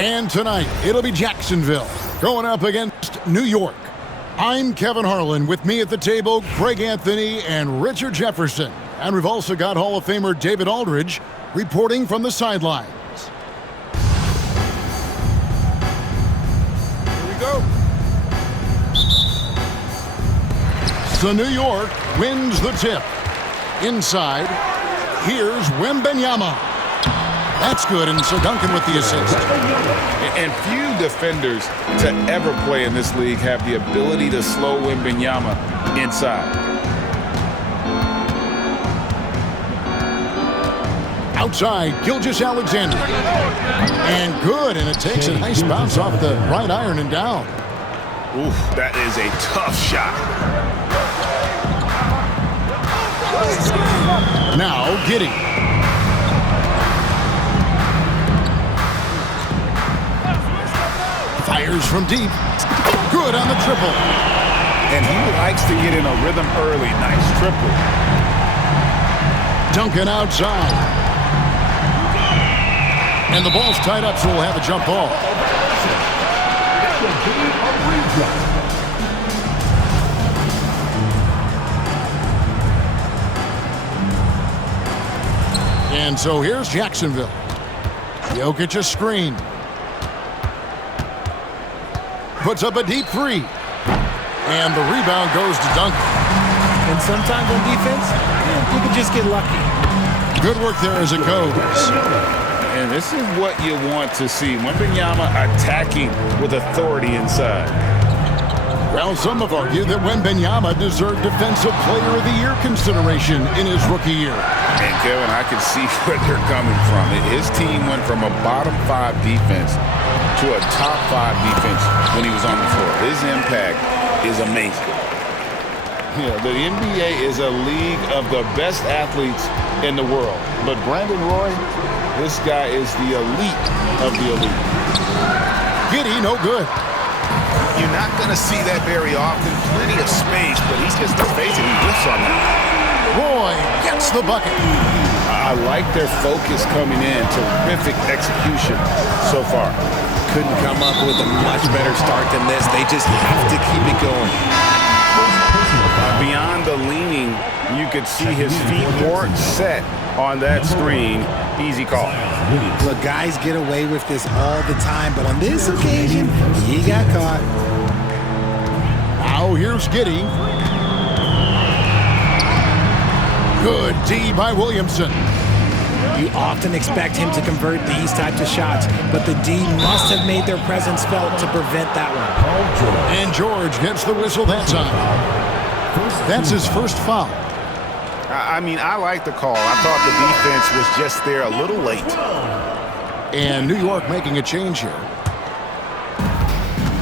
And tonight, it'll be Jacksonville going up against New York. I'm Kevin Harlan. With me at the table, Craig Anthony and Richard Jefferson. And we've also got Hall of Famer David Aldridge reporting from the sidelines. Here we go. So New York wins the tip. Inside, here's Wembanyama. That's good, and so Duncan with the assist. And few defenders to ever play in this league have the ability to slow Wembanyama inside. Outside, Gilgeous-Alexander. And good, and it takes a nice bounce off the right iron and down. Oof, that is a tough shot. Now, Giddey. Fires from deep. Good on the triple. And he likes to get in a rhythm early. Nice triple. Duncan outside. And the ball's tied up, so we'll have a jump ball. And so here's Jacksonville. Jokic a screen. Puts up a deep three. And the rebound goes to Duncan. And sometimes on defense, you can just get lucky. Good work there as it goes. And this is what you want to see. Wembanyama attacking with authority inside. Well, some have argued that Wembanyama deserved Defensive Player of the Year consideration in his rookie year. And Kevin, I can see where they're coming from. His team went from a bottom 5 defense to a top 5 defense when he was on the floor. His impact is amazing. Yeah, the NBA is a league of the best athletes in the world. But Brandon Roy, this guy is the elite of the elite. Giddey, no good. You're not going to see that very often. Plenty of space, but he's just facing he whiffs on that. Roy gets the bucket. I like their focus coming in. Terrific execution so far. Couldn't come up with a much better start than this. They just have to keep it going. Beyond the leaning, you could see his feet weren't set on that screen. Easy call. Look, guys get away with this all the time, but on this occasion, he got caught. Now here's Giddey. Good D by Williamson. You often expect him to convert these types of shots, but the D must have made their presence felt to prevent that one. And George gets the whistle that time. That's his first foul. I mean, I like the call. I thought the defense was just there a little late. And New York making a change here.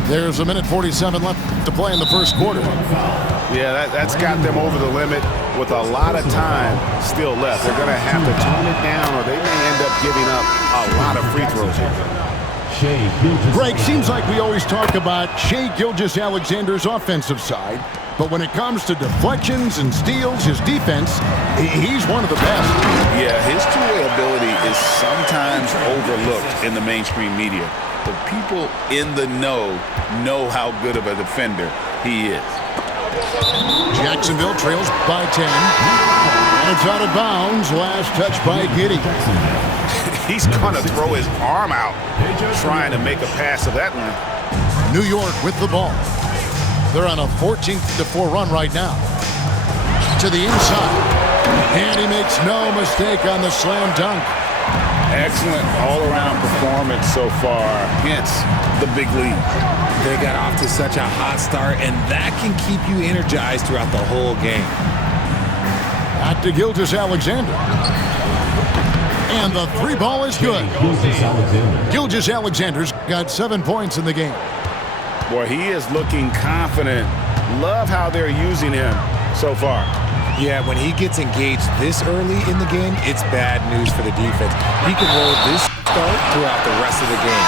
There's a minute 47 left to play in the first quarter. Yeah, that's got them over the limit with a lot of time still left. They're going to have to tone it down or they may end up giving up a lot of free throws here. Greg, seems like we always talk about Shai Gilgeous-Alexander's offensive side, but when it comes to deflections and steals, his defense, he's one of the best. Yeah, his two-way ability is sometimes overlooked in the mainstream media. The people in the know how good of a defender he is. Jacksonville trails by 10. And it's out of bounds. Last touch by Giddey. He's going to throw his arm out trying to make a pass of that one. New York with the ball. They're on a 14-4 run right now. To the inside. And he makes no mistake on the slam dunk. Excellent all-around performance so far against the big league. They got off to such a hot start, and that can keep you energized throughout the whole game. Back to Gilgeous-Alexander. And the three ball is good. Gilgeous-Alexander's got 7 points in the game. Boy, he is looking confident. Love how they're using him so far. Yeah, when he gets engaged this early in the game, it's bad news for the defense. He can roll this start throughout the rest of the game.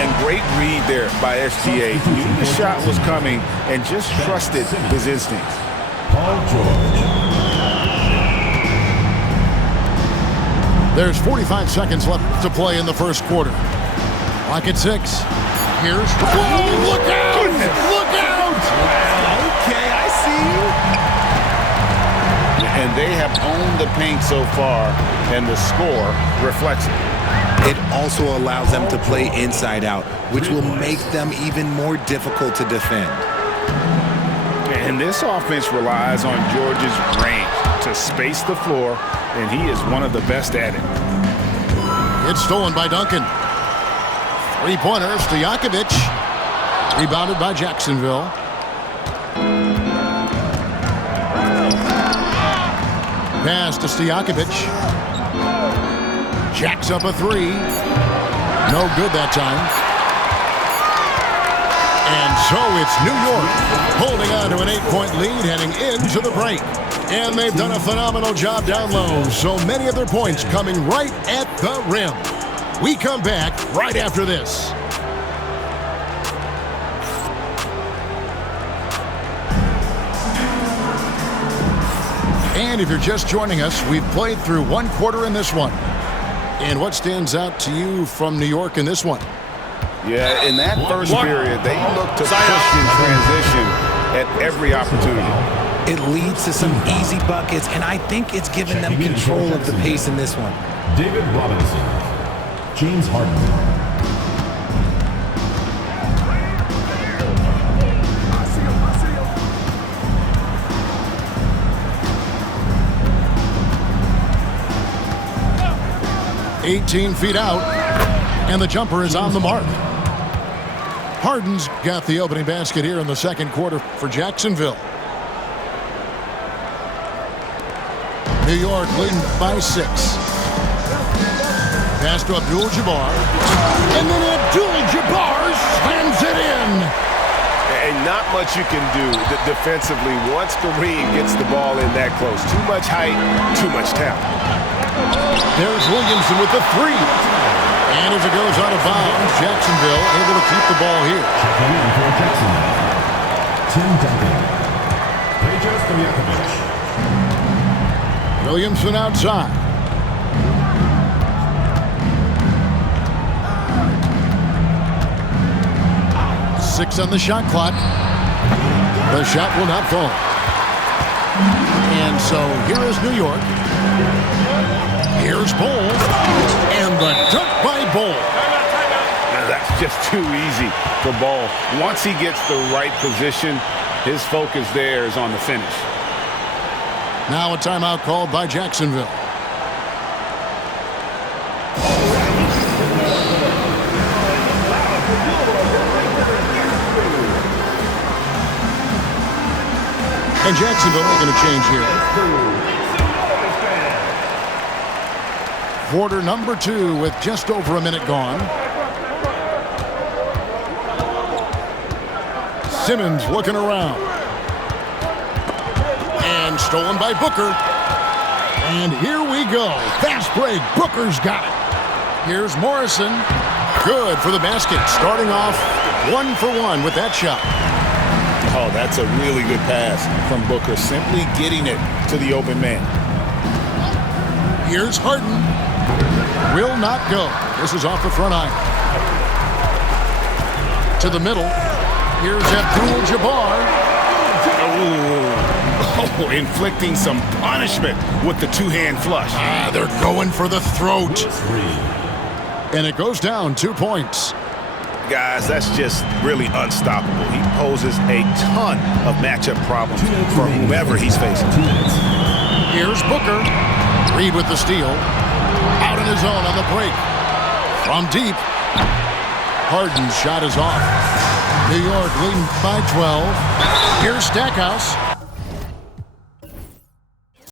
And great read there by SGA. He knew the shot was coming and just trusted his instincts. There's 45 seconds left to play in the first quarter. Clock at 6. Here's... Whoa, look out! Goodness. Look out! Okay, I see you. And they have owned the paint so far, and the score reflects it. It also allows them to play inside out, which will make them even more difficult to defend. And this offense relies on Georgia's range to space the floor, and he is one of the best at it. It's stolen by Duncan. Three-pointer, Stojakovic. Rebounded by Jacksonville. Pass to Stojakovic. Jacks up a three. No good that time. And so it's New York holding on to an 8-point lead heading into the break. And they've done a phenomenal job down low. So many of their points coming right at the rim. We come back right after this. And if you're just joining us, we've played through one quarter in this one. And what stands out to you from New York in this one? Yeah, in that first period, they looked to push in transition at every opportunity. It leads to some easy buckets, and I think it's given them control of the pace in this one. David Robinson, James Harden. 18 feet out, and the jumper is on the mark. Harden's got the opening basket here in the second quarter for Jacksonville. New York leading by 6. Pass to Abdul-Jabbar, and then Abdul-Jabbar slams it in. And not much you can do defensively once Kareem gets the ball in that close. Too much height, too much talent. There's Williamson with the three. And as it goes out of bounds, Jacksonville able to keep the ball here. Checking in for Jacksonville, Tim Duncan. Peja Stojakovic. Williamson outside. Six on the shot clock. The shot will not fall. And so here is New York. Here's Bol. And the dunk by Bol. Now, that's just too easy for Bol. Once he gets the right position, his focus there is on the finish. Now a timeout called by Jacksonville. And Jacksonville making a change here. Quarter number 2 with just over a minute gone. Simmons looking around. And stolen by Booker. And here we go. Fast break. Booker's got it. Here's Morrison. Good for the basket. Starting off 1 for 1 with that shot. Oh, that's a really good pass from Booker, simply getting it to the open man. Here's Harden. Will not go. This is off the front iron. To the middle. Here's Abdul-Jabbar. Oh, inflicting some punishment with the two-hand flush. They're going for the throat. And it goes down 2 points. Guys, that's just really unstoppable. He poses a ton of matchup problems for whomever he's facing. Here's Booker. Reed with the steal. Out in his own on the break. From deep. Harden's shot is off. New York leading by 12. Here's Stackhouse.